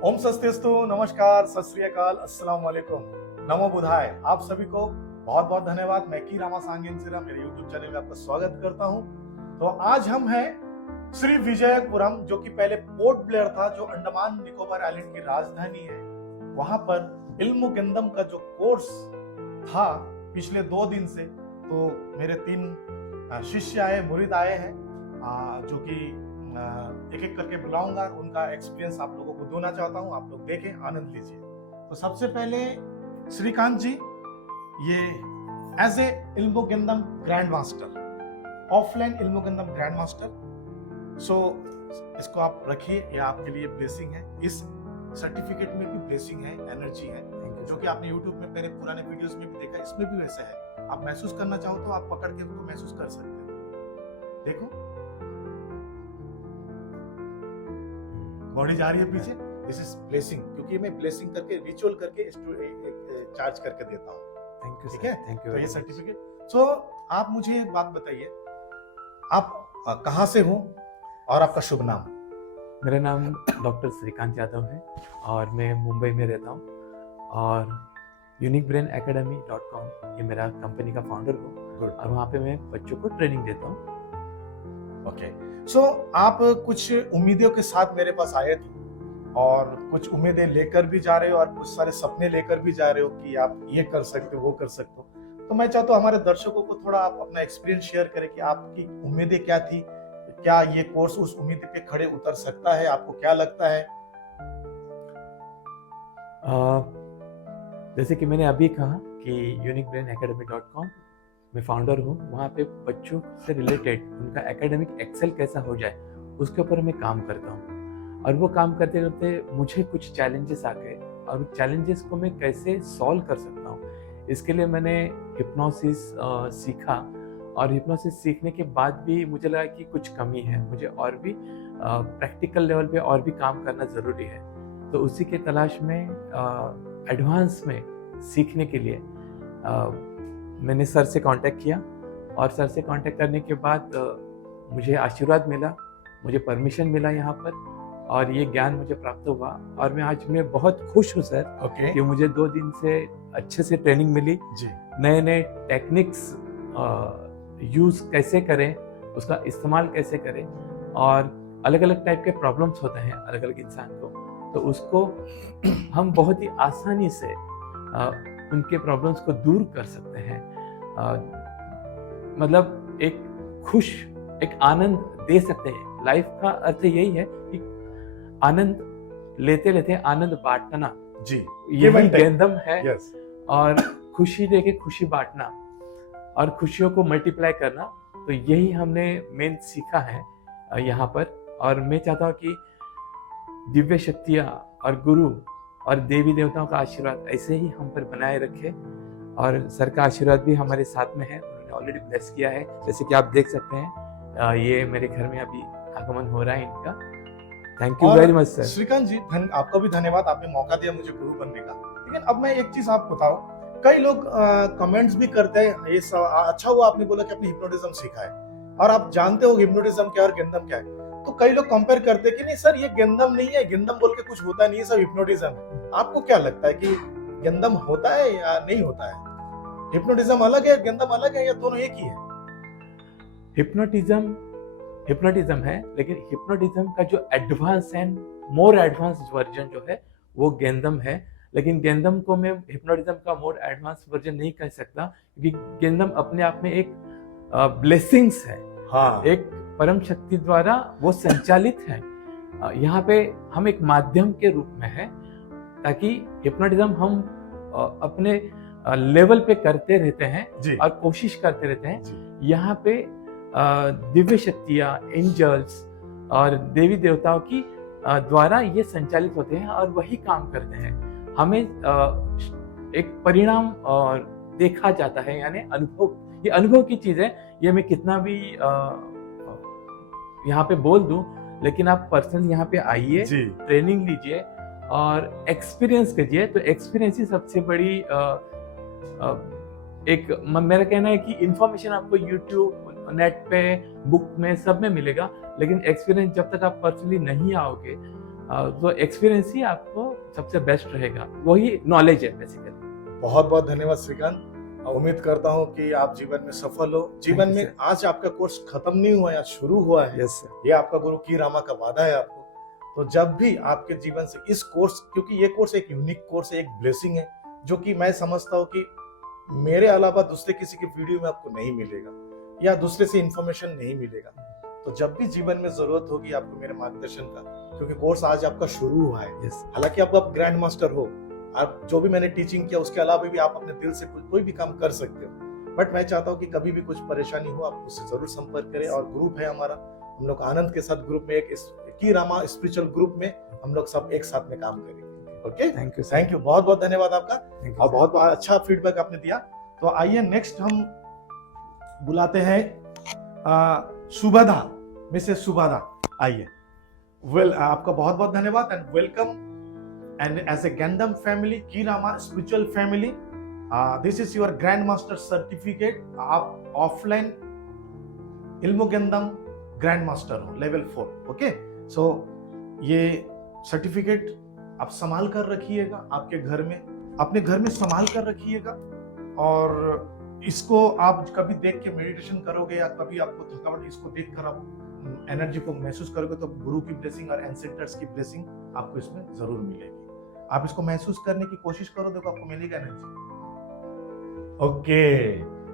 ओम स्वस्तिस्तु, नमस्कार, सत श्री अकाल, अस्सलाम वालेकुम, नमो बुधाय। आप सभी को बहुत बहुत धन्यवाद। मैं की रामा सांगेंसिरा मेरे YouTube चैनल में आपका स्वागत करता हूं। तो आज हम हैं श्री विजयपुरम, जो कि पहले पोर्ट ब्लेयर था, जो अंडमान निकोबार आइलैंड की राजधानी है। वहां पर इल्म गिंदम का जो कोर्स था पिछले 2 दिन से, तो मेरे 3 शिष्य आए, मुरीद आए हैं, जो कि एक एक करके बुलाऊंगा, उनका एक्सपीरियंस आप लोगों को देना चाहता हूं। आप लोग देखें, आनंद लीजिए। तो सबसे पहले श्रीकांत जी, ये एज ए इल्मुगिंदम ग्रैंड मास्टर, ऑफलाइन इल्मुगिंदम ग्रैंड मास्टर, सो इसको आप रखिए, ये आपके लिए ब्लेसिंग है। इस सर्टिफिकेट में भी ब्लेसिंग है, एनर्जी है, जो कि आपने यूट्यूब में मेरे पुराने वीडियोस में भी देखा, इसमें भी वैसा है। आप महसूस करना चाहो तो आप पकड़ के उसको महसूस कर सकते हो। देखो, बॉडी जा रही है पीछे, दिस इज ब्लेसिंग, क्योंकि मैं ब्लेसिंग करके, रिचुअल करके चार्ज करके देता हूँ। थैंक यू, ठीक है, थैंक यू। तो ये सर्टिफिकेट। सो आप मुझे एक बात बताइए, आप कहाँ से हो और आपका शुभ नाम? मेरा नाम डॉक्टर श्रीकांत यादव है और मैं मुंबई में रहता हूँ और uniquebrainacademy.com ये मेरा कंपनी का फाउंडर हूँ। गुड। और वहाँ पे मैं बच्चों को ट्रेनिंग देता हूँ। ओके, सो आप कुछ उम्मीदों के साथ मेरे पास आए थे और कुछ उम्मीदें लेकर भी जा रहे हो और कुछ सारे सपने लेकर भी जा रहे हो कि आप ये कर सकते हो, वो कर सकते हो। तो मैं चाहता हूँ हमारे दर्शकों को थोड़ा आप अपना एक्सपीरियंस शेयर करें कि आपकी उम्मीदें क्या थी, क्या ये कोर्स उस उम्मीद पे खड़े उतर सकता है, आपको क्या लगता है? जैसे कि मैंने अभी कहा कि uniquebrainacademy.com मैं फाउंडर हूँ। वहाँ पे बच्चों से रिलेटेड उनका एकेडमिक एक्सेल कैसा हो जाए उसके ऊपर मैं काम करता हूँ। और वो काम करते करते मुझे कुछ चैलेंजेस आ गए और उस चैलेंजेस को मैं कैसे सॉल्व कर सकता हूँ, इसके लिए मैंने हिप्नोसिस सीखा। और हिप्नोसिस सीखने के बाद भी मुझे लगा कि कुछ कमी है, मुझे और भी प्रैक्टिकल लेवल पे और भी काम करना ज़रूरी है। तो उसी के तलाश में एडवांस में सीखने के लिए मैंने सर से कांटेक्ट किया और सर से कांटेक्ट करने के बाद मुझे आशीर्वाद मिला, मुझे परमिशन मिला यहाँ पर और ये ज्ञान मुझे प्राप्त हुआ। और मैं बहुत खुश हूँ सर कि मुझे 2 दिन से अच्छे से ट्रेनिंग मिली जी। नए नए टेक्निक्स यूज़ कैसे करें, उसका इस्तेमाल कैसे करें, और अलग अलग टाइप के प्रॉब्लम्स होते हैं अलग अलग इंसान को, तो उसको हम बहुत ही आसानी से उनके प्रॉब्लम्स को दूर कर सकते हैं। मतलब एक आनंद दे सकते हैं। लाइफ का अर्थ यही है कि आनंद लेते लेते आनंद बांटना जी, यही गेंदम है। yes. और खुशी देके खुशी बांटना और खुशियों को मल्टीप्लाई करना, तो यही हमने मेन सीखा है यहाँ पर। और मैं चाहता हूँ कि दिव्य शक्तियाँ और गुरु और देवी देवताओं का आशीर्वाद ऐसे ही हम पर बनाए रखे। और सर का आशीर्वाद भी हमारे साथ में है, उन्होंने ऑलरेडी ब्लेस किया है, जैसे कि आप देख सकते हैं। ये मेरे घर में अभी आगमन हो रहा है इनका। Thank you very much sir. Shrikant ji, आपका भी धन्यवाद, आपने मौका दिया मुझे गुरु बनने का। लेकिन अब मैं एक चीज आप बताओ, कई लोग कमेंट्स भी करते हैं, ये अच्छा हुआ आपने बोला कि आपने हिप्नोटिज्म सीखा है और आप जानते हो हिप्नोटिज्म क्या और गिंदम क्या है। तो कई लोग कंपेयर करते हैं कि नहीं सर, ये गिंदम नहीं है, गिंदम बोल के कुछ होता नहीं है, सब हिप्नोटिज्म है। आपको क्या लगता है कि गिंदम होता है या नहीं होता है? हिप्नोटिज्म अलग है, गिंदम अलग है, या दोनों एक ही है? हिप्नोटिज्म है, लेकिन हिप्नोटिज्म का जो advance and more advance version जो है वो गेंदम है। लेकिन गेंदम को मैं हिप्नोटिज्म का मोर एडवांस वर्जन नहीं कह सकता, क्योंकि गेंदम अपने आप में एक ब्लेसिंग्स है। हाँ, एक परम शक्ति द्वारा वो संचालित है। यहाँ पे हम एक माध्यम के रूप में है, ताकि हिप्नोटिज्म हम अपने लेवल पे करते रहते हैं और कोशिश करते रहते हैं। यहाँ पे दिव्य शक्तियाँ, एंजल्स और देवी देवताओं की द्वारा ये संचालित होते हैं और वही काम करते हैं। हमें एक परिणाम देखा जाता है, यानी अनुभव, ये अनुभव की चीज है। ये मैं कितना भी यहाँ पे बोल दूं, लेकिन आप पर्सनल यहाँ पे आइए, ट्रेनिंग लीजिए और एक्सपीरियंस कीजिए। तो एक्सपीरियंस ही सबसे बड़ी मेरा कहना है कि इंफॉर्मेशन आपको यूट्यूब, नेट पे, बुक में, सब में मिलेगा, लेकिन एक्सपीरियंस जब तक आप पर्सनली नहीं आओगे तो एक्सपीरियंस ही आपको सबसे बेस्ट रहेगा, वही नॉलेज है बेसिकली। बहुत बहुत धन्यवाद श्रीकांत। उम्मीद करता हूँ कि आप जीवन में सफल हो। जीवन you, में sir. आज आपका कोर्स खत्म नहीं हुआ है, आज शुरू हुआ है। Yes sir. ये आपका गुरु की रामा का वादा है आपको। तो जब भी आपके जीवन से इस कोर्स, क्योंकि ये कोर्स एक यूनिक कोर्स है, एक ब्लेसिंग है, जो कि मैं समझता हूँ कि मेरे अलावा दूसरे किसी के वीडियो में आपको नहीं मिलेगा या दूसरे से इंफॉर्मेशन नहीं मिलेगा। तो जब भी जीवन में जरूरत होगी आपको मेरे मार्गदर्शन का, क्योंकि कोर्स आज आपका शुरू हुआ है। यस। हालांकि आप ग्रैंड मास्टर हो, आप जो भी मैंने टीचिंग किया उसके अलावा भी आप अपने दिल से कोई भी काम कर सकते हो। बट मैं चाहता हूँ कि कभी भी कुछ परेशानी हो आप मुझसे जरूर संपर्क करें। और ग्रुप है हमारा, हम लोग आनंद के साथ ग्रुप में, एक की रामा स्पिरिचुअल ग्रुप में हम लोग सब एक साथ में काम करेंगे। ओके, थैंक यू, बहुत बहुत धन्यवाद आपका, और बहुत बहुत अच्छा फीडबैक आपने दिया। तो आइए नेक्स्ट हम बुलाते हैं सुबधा, मिसेस सुबधा, आइए। आपका बहुत बहुत धन्यवाद and welcome. And as a Gandham family, की Rama spiritual family, this is your grand master certificate. आप ऑफलाइन इल्मो गंधम ग्रैंड मास्टर हो, लेवल 4। ओके, सो ये सर्टिफिकेट आप संभाल कर रखिएगा आपके घर में, अपने घर में संभाल कर रखिएगा। और इसको आप कभी देख के मेडिटेशन करोगे या कभी आपको थकावट, इसको देखकर आप एनर्जी को महसूस करोगे तो गुरु की ब्लेसिंग और एंसेस्टर्स की ब्लेसिंग आपको इसमें जरूर मिलेगी। आप इसको महसूस करने की कोशिश करो, देखो आपको मिलेगा एनर्जी। ओके,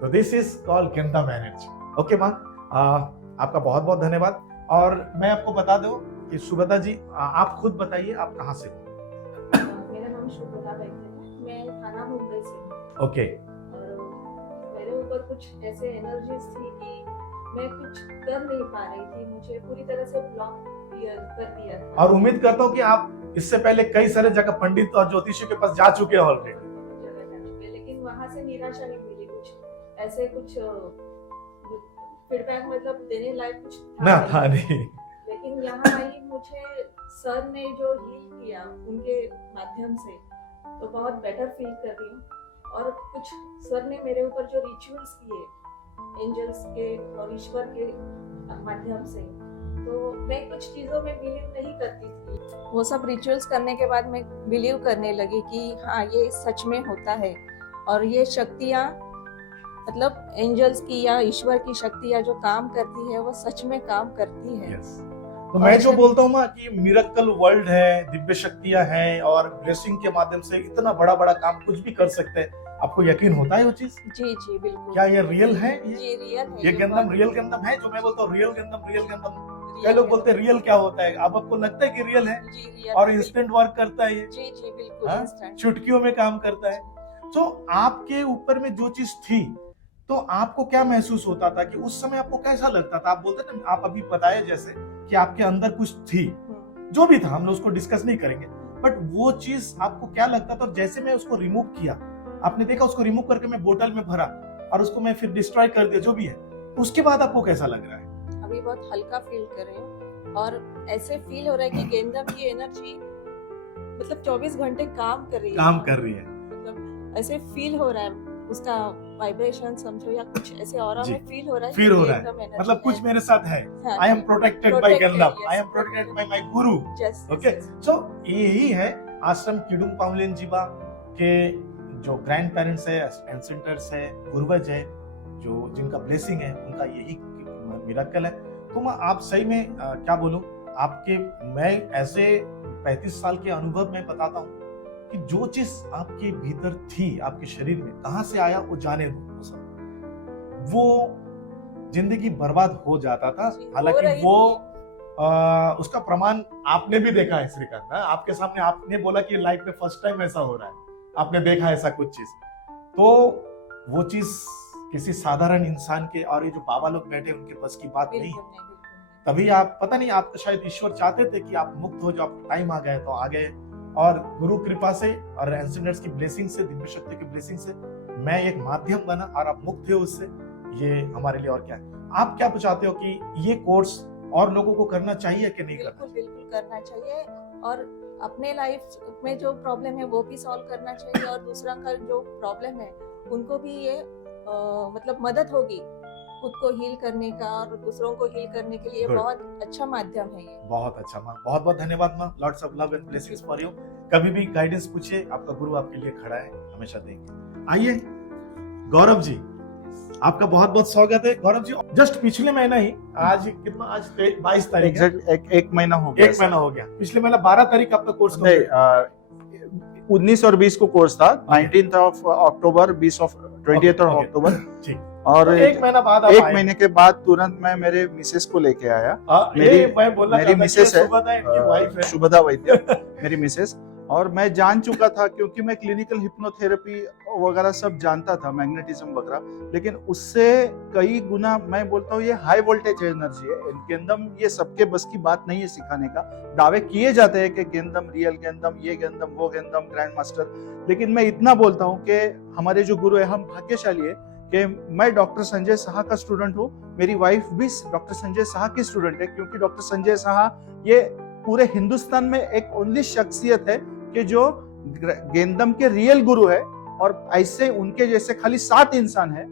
तो this is called Gandham energy. Okay मां, आपका बहुत बहुत धन्यवाद। और मैं आपको बता दूं कि सुबधा जी, आप खुद बताइए आप कहाँ से हो? मेरा नाम शुभदा बैठे है, मैं थाना मुंबई से हूँ। ओके, और मेरे ऊपर कुछ ऐसे एनर्जीज थी कि मैं कुछ कर नहीं पा रही थी, मुझे पूरी तरह से ब्लॉक कर दिया था। और उम्मीद करता हूँ कि आप इससे पहले कई सारे जगह पंडित और ज्योतिषी के पास जा चुके हैं ऑलरेडी, लेकिन वहां से निराशा नहीं मिली। कुछ ऐसे कुछ फीडबैक मतलब देने लायक कुछ था नहीं। लेकिन यहाँ आई, मुझे सर ने जो हील किया उनके माध्यम से तो बहुत बेटर फील कर रही हूँ। और कुछ सर ने मेरे ऊपर जो रिचुअल्स किए एंजल्स के और ईश्वर के माध्यम से, तो मैं कुछ चीजों में बिलीव नहीं करती थी। वो सब रिचुअल्स करने के बाद मैं बिलीव करने लगी कि हाँ ये सच में होता है। और ये शक्तियाँ मतलब एंजल्स की या ईश्वर की शक्तियाँ जो काम करती है वो सच में काम करती है। yes. तो मैं जो बोलता हूँ कि मिरेकल वर्ल्ड है, दिव्य शक्तियां हैं और ब्लेसिंग के माध्यम से इतना बड़ा बड़ा काम कुछ भी कर सकते हैं। आपको यकीन होता है वो चीज? जी जी बिल्कुल। क्या ये रियल है? जी रियल है। ये गंधम रियल गंधम है? जो मैं बोलता हूँ रियल गंधम। कई लोग बोलते हैं रियल क्या होता है, अब आपको लगता है कि रियल है? जी रियल। और इंस्टेंट वर्क करता है ये? जी जी बिल्कुल, चुटकियों में काम करता है। तो आपके ऊपर में जो चीज थी, तो आपको क्या महसूस होता था कि उस समय आपको कैसा लगता था? आप बोलते थे, आप अभी बताए जैसे कि आपके अंदर कुछ थी, जो भी था हम लोग उसको डिस्कस नहीं करेंगे, बट वो चीज आपको क्या लगता था? जैसे मैं उसको रिमूव किया, आपने देखा उसको रिमूव करके मैं बोतल में भरा और उसको मैं फिर डिस्ट्रॉय कर दिया, जो भी है, उसके बाद आपको कैसा लग रहा है? अभी बहुत हल्का फील कर रहे हैं और ऐसे फील हो रहा है कि गंधम की एनर्जी मतलब 24 घंटे काम कर रही है। मतलब ऐसे फील हो रहा है, उसका वाइब्रेशन समझो या कुछ ऐसे ऑरा में फील हो रहा है, मतलब कुछ मेरे साथ है। I am protected by Gandham, I am protected by my guru. Okay, so यही है आश्रम किडुंग पावलिन जीवा के जो ग्रैंड पेरेंट्स है, एंसेस्टर्स है, पूर्वज है, जो जिनका ब्लेसिंग है, उनका यही मिरेकल है। तो मैं आप सही में क्या बोलूं, आपके मैं ऐसे 35 साल के अनुभव में बताता हूँ कि जो चीज आपके भीतर थी, आपके शरीर में कहां से आया वो जाने दो, वो जिंदगी बर्बाद हो जाता था। हालांकि वो उसका प्रमाण आपने भी देखा है श्रीकांत, आपके सामने आपने बोला कि लाइफ में फर्स्ट टाइम ऐसा हो रहा है, आपने देखा ऐसा कुछ चीज, तो वो चीज किसी साधारण इंसान के, और ये जो बाबा लोग बैठे उनके बस की बात नहीं है। तभी आप पता नहीं, आप शायद ईश्वर चाहते थे कि आप मुक्त हो जाओ, टाइम आ गया तो आ गए, और गुरु कृपा से और एंसेस्टर्स की ब्लेसिंग से, दिव्य शक्ति की ब्लेसिंग से मैं एक माध्यम बना और आप मुक्त हो उससे। ये हमारे लिए और क्या है। आप क्या चाहते हो कि ये कोर्स और लोगों को करना चाहिए कि नहीं करना? बिल्कुल करना चाहिए, और अपने लाइफ में जो प्रॉब्लम है वो भी सॉल्व करना चाहिए, और दूसरा का जो प्रॉब्लम है उनको भी ये मतलब मदद होगी खुद को हील करने का और दूसरों को हील करने के लिए Good. बहुत अच्छा माध्यम है ये। बहुत अच्छा माँ, बहुत बहुत धन्यवाद माँ। Lots of love and blessings for you. कभी भी गाइडेंस पूछिए, आपका गुरु आपके लिए खड़ा है, हमेशा देंगे। आइए गौरव जी, आपका बहुत बहुत स्वागत है। गौरव जी, जस्ट पिछले महीना ही, आज कितना, आज 22 तारीख है, एग्जैक्ट एक महीना हो गया। एक महीना हो गया। पिछले महीना 12 तारीख आपका कोर्स नहीं, कंप्लीट। 19 और 20 को कोर्स था। 19th of October, 20th of October. ठीक। और तो एक महीना बाद आप एक आए। महीने के बाद तुरंत मैं मेरे मिसेस को लेके आया। मैं बोलना मेरी चाहता कि मिसेस है, शुभदा इनकी वाइफ है। शुभदा वैद्य मेरी मिसेस। और मैं जान चुका था, क्योंकि मैं क्लिनिकल हिप्नोथेरेपी वगैरह सब जानता था, मैग्नेटिज्म वगैरह, लेकिन उससे कई गुना मैं बोलता हूँ ये हाई वोल्टेज एनर्जी है। गेंदम ये सबके बस की बात नहीं है सिखाने का। दावे किए जाते हैं कि गेंदम, रियल गेंदम, ये गेंदम, वो गेंदम, ग्रैंड मास्टर, लेकिन मैं इतना बोलता हूँ कि हमारे जो गुरु है, हम भाग्यशाली है कि मैं डॉक्टर संजय साहा का स्टूडेंट हूँ। मेरी वाइफ भी डॉक्टर संजय साहा की स्टूडेंट है, क्योंकि डॉक्टर संजय साहा ये पूरे हिंदुस्तान में एक ओनली शख्सियत है कि जो गेंदम के रियल गुरु है। और ऐसे उनके जैसे खाली 7 इंसान है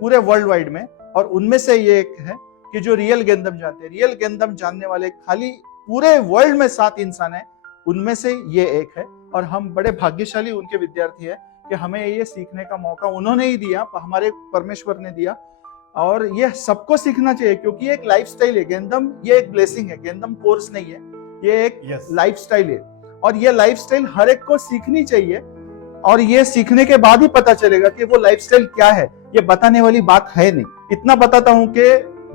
पूरे वर्ल्ड वाइड में, और उनमें से ये एक है कि जो रियल गेंदम जानते हैं। रियल गेंदम जानने वाले खाली पूरे वर्ल्ड में 7 इंसान है, उनमें से ये एक है। और हम बड़े भाग्यशाली उनके विद्यार्थी है कि हमें ये सीखने का मौका उन्होंने ही दिया, हमारे परमेश्वर ने दिया। और ये सबको सीखना चाहिए, क्योंकि ये एक लाइफस्टाइल है। गेंदम ये एक ब्लेसिंग है, गेंदम कोर्स नहीं है, ये एक लाइफस्टाइल है। और ये लाइफस्टाइल हर एक को सीखनी चाहिए। और ये सीखने के बाद ही पता चलेगा कि वो लाइफस्टाइल क्या है। ये बताने वाली बात है नहीं। इतना बताता हूं कि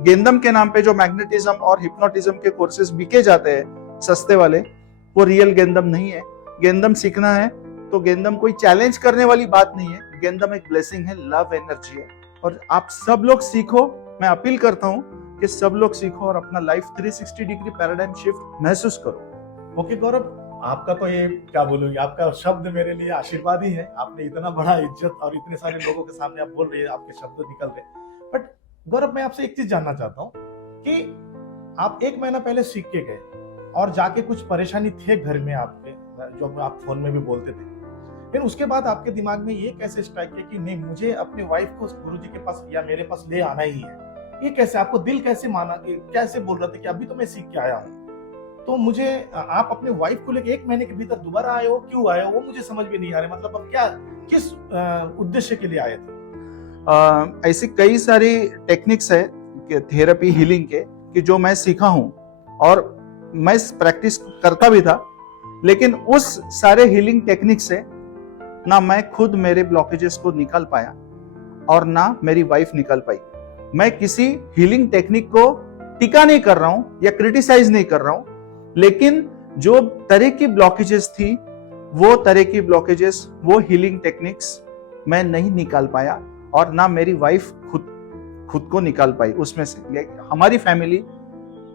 गेंदम के नाम पे जो मैग्नेटिज्म और हिप्नोटिज्म के कोर्सेज बिके जाते हैं सस्ते वाले, वो रियल गेंदम नहीं है। गेंदम सीखना है तो गेंदम कोई चैलेंज करने वाली बात नहीं है। गेंदम एक ब्लेसिंग है, लव एनर्जी है। और आप सब लोग सीखो, मैं अपील करता हूं कि सब लोग सीखो और अपना लाइफ 360 डिग्री पैराडाइम शिफ्ट महसूस करो। ओके गौरव, आपका तो ये क्या बोलूंगी, आपका शब्द मेरे लिए आशीर्वाद ही है। आपने इतना बड़ा इज्जत और इतने सारे लोगों के सामने आप बोल रहे हैं, आपके शब्द निकल रहे। बट गौरव, मैं आपसे एक चीज जानना चाहता हूँ कि आप 1 महीना पहले सीख के गए और जाके कुछ परेशानी थे घर में आपके, जो आप फोन में भी बोलते थे, फिर उसके बाद आपके दिमाग में ये कैसे स्ट्राइक किया कि नहीं, मुझे अपनी वाइफ को गुरुजी के पास या मेरे पास ले आना ही है? ये कैसे, आपको दिल कैसे माना, कैसे बोल रहे थे कि अभी तो मैं सीख के आया हूँ, तो मुझे, आप अपने वाइफ को लेकर 1 महीने के भीतर दोबारा आए हो, क्यों आए हो, वो मुझे समझ में नहीं आ रहा। मतलब अब क्या, किस उद्देश्य के लिए आए थे? ऐसी कई सारी टेक्निक्स है थेरेपी हीलिंग के कि जो मैं सीखा हूँ और मैं प्रैक्टिस करता भी था, लेकिन उस सारे हीलिंग टेक्निक से ना मैं खुद मेरे ब्लॉकेजेस को निकाल पाया और ना मेरी वाइफ निकाल पाई। मैं किसी हीलिंग टेक्निक को टीका नहीं कर रहा हूं या क्रिटिसाइज नहीं कर रहा हूं, लेकिन जो तरह की ब्लॉकेजेस थी, वो तरह की ब्लॉकेजेस, वो हीलिंग टेक्निक्स मैं नहीं निकाल पाया और ना मेरी वाइफ खुद को निकाल पाई उसमें से। हमारी फैमिली,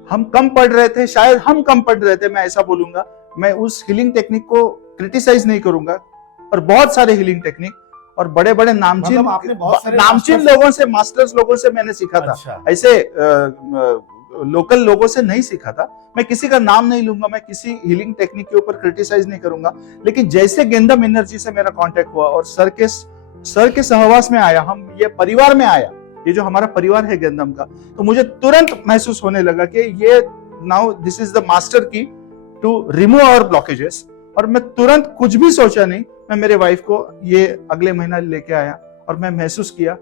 हम कम पढ़ रहे थे, शायद हम कम पढ़ रहे थे, मैं ऐसा बोलूंगा। मैं उस हीलिंग टेक्निक को क्रिटिसाइज नहीं करूंगा, और बहुत सारे हीलिंग टेक्निक और बड़े बड़े नामचीन लोगों से, मास्टर्स लोगों से मैंने सीखा था। अच्छा। ऐसे लोकल लोगों से नहीं सीखा था। मैं किसी का नाम नहीं लूंगा, मैं किसी हीलिंग टेक्निक के ऊपर क्रिटिसाइज नहीं करूंगा, लेकिन जैसे गेंदम एनर्जी से मेरा कांटेक्ट हुआ और सर के सहवास में आया, हम ये परिवार में आया, ये जो हमारा परिवार है गेंदम का, तो मुझे तुरंत महसूस होने लगा कि ये now this is the master की टू रिमूव आवर ब्लॉकेजेस। और मैं तुरंत कुछ भी सोचा नहीं, मैं मेरे वाइफ को ये अगले महीना लेके आया और मैं महसूस किया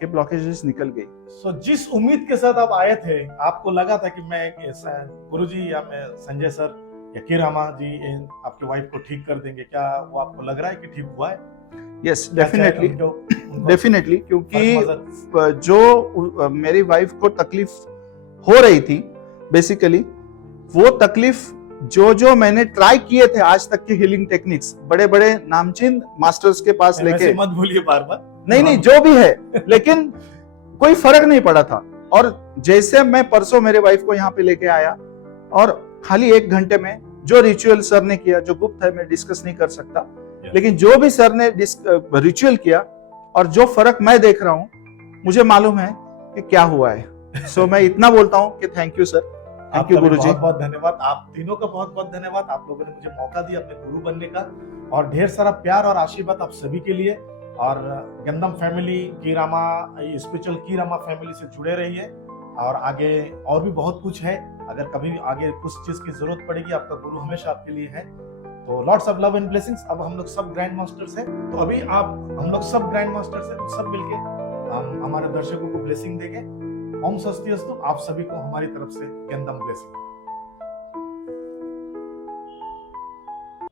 कि ब्लॉकेजेस निकल गई। सो जिस उम्मीद के साथ आप आए थे, आपको लगा था कि मैं गुरुजी या मैं संजय सर या किरामा जी आपकी वाइफ को ठीक कर देंगे, क्या वो आपको लग रहा है कि ठीक हुआ है? यस, डेफिनेटली, क्योंकि जो मेरी वाइफ को तकलीफ हो रही थी, बेसिकली वो तकलीफ जो मैंने ट्राई किए थे आज तक के हीलिंग टेक्निक्स, बड़े बड़े नामचीन मास्टर्स के पास लेके, मत भूलिए बार बार, नहीं जो भी है, लेकिन कोई फर्क नहीं पड़ा था। और जैसे मैं परसों मेरे वाइफ को यहाँ पे लेके आया और खाली 1 घंटे में जो रिचुअल सर ने किया, जो गुप्त है मैं डिस्कस नहीं कर सकता, लेकिन जो भी सर ने रिचुअल किया और जो फर्क मैं देख रहा हूँ, मुझे मालूम है कि क्या हुआ है। सो मैं इतना बोलता हूँ कि thank you sir, thank you guruji. बहुत बहुत धन्यवाद, आप तीनों का बहुत बहुत धन्यवाद। आप लोगों ने मुझे मौका दिया अपने गुरु बनने का, और ढेर सारा प्यार और आशीर्वाद आप सभी के लिए। और गंदम फैमिली कीरामा स्पिरिचुअल कीरामा फैमिली से जुड़े रहिए और आगे और भी बहुत कुछ है। अगर कभी आगे कुछ चीज की जरूरत पड़ेगी, आपका गुरु हमेशा आपके लिए है। तो lots of love and blessings. अब हम लोग सब ग्रैंड मास्टर्स हैं, तो अभी हम लोग सब ग्रैंड मास्टर्स हैं, सब मिलके हम हमारे दर्शकों को ब्लेसिंग देंगे। ओम स्वस्ति अस्तु। आप सभी को हमारी तरफ से गंदम ब्लेसिंग।